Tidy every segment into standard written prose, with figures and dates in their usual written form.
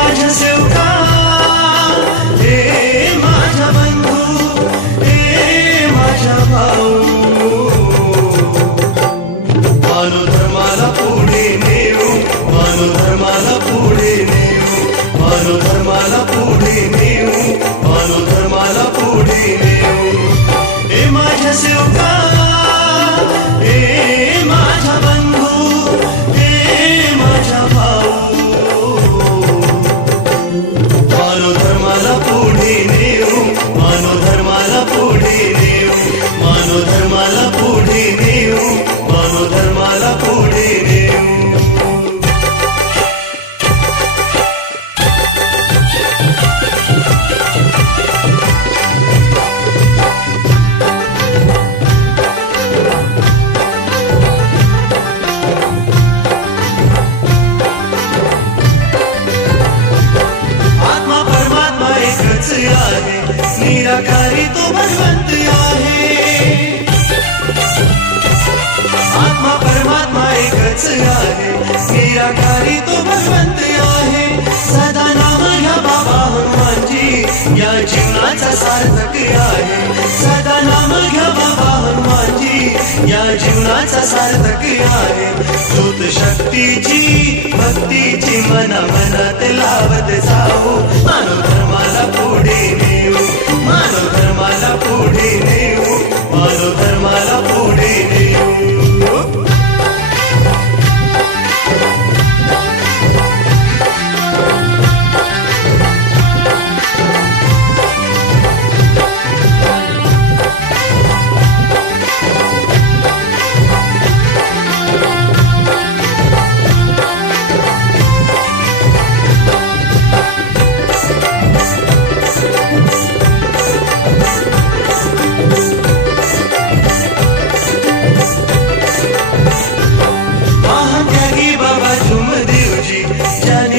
माझ्या सेवका, हे माझ्या बंधू, हे माझ्या भाऊ, मानव धर्माला पुढे नेऊ, मानव धर्माला पुढे नेऊ, मानव धर्माला पुढे नेऊ, मानव धर्माला पुढे नेऊ. हे माझ्या सेवका, हे माझ्या बंधू, हे माझ्या भाऊ, मानव धर्माला पुढे नेऊ, मानव धर्माला पुढे नेऊ, मानव धर्माला पुढे नेऊ, मानव धर्माला पुढे नेऊ. आहे, निराकारी तो भगवंत आहे. आत्मा परमात्मा एकच आहे, निराकारी तो भगवंत आहे. सदा नाम घ्या बाबा हनुमानजी, या जीवनाचा सार्थक आहे. सदा नाम घ्या बाबा हनुमानजी, या जीवनाचा सार्थक आहे. ज्योत शक्तीची भक्तीची मना मनात लावत जाऊ, मानव धर्माला पुढे नेऊ, मानव धर्माला पुढे नेऊ, मानव धर्माला पुढे नेऊ.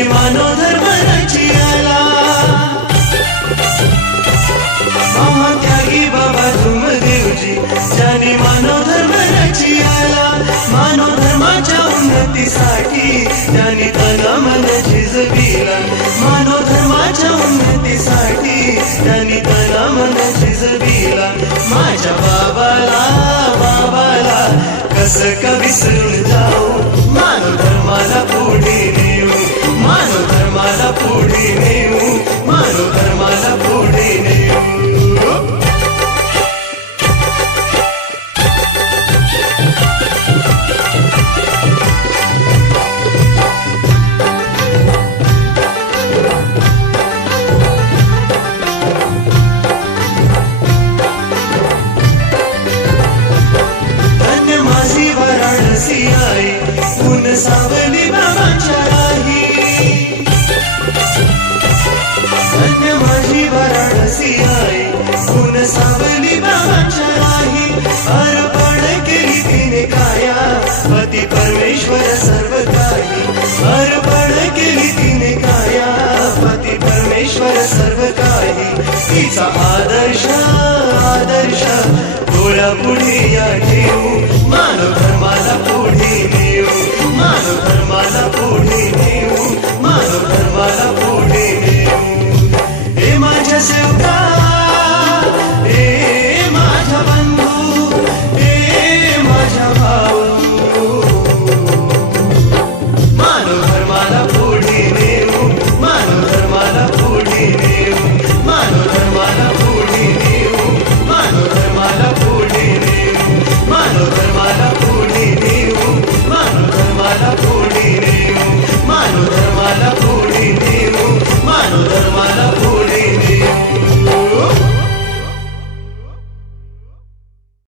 मानव धर्म रचियाला, महात्यागी बाबा धुमदेवजी, ज्यांनी मानव धर्म रचियाला. मानव धर्माच्या उन्नतीसाठी त्यांनी तन मन झिजविला. मानव धर्माच्या उन्नतीसाठी त्यांनी तन मन झिजविला. माझ्या बाबाला बाबाला कसं का विसरून जाऊ, मानव धर्माला पुढे नेऊ, मानव धर्माला पुढे नेऊ, मानव धर्माला पुढे नेऊ. धन्य माझी वाराणसी आहे, ऊन सावली बाबांच्या राही. धन्य माझी वाराणसी आहे, ऊन सावली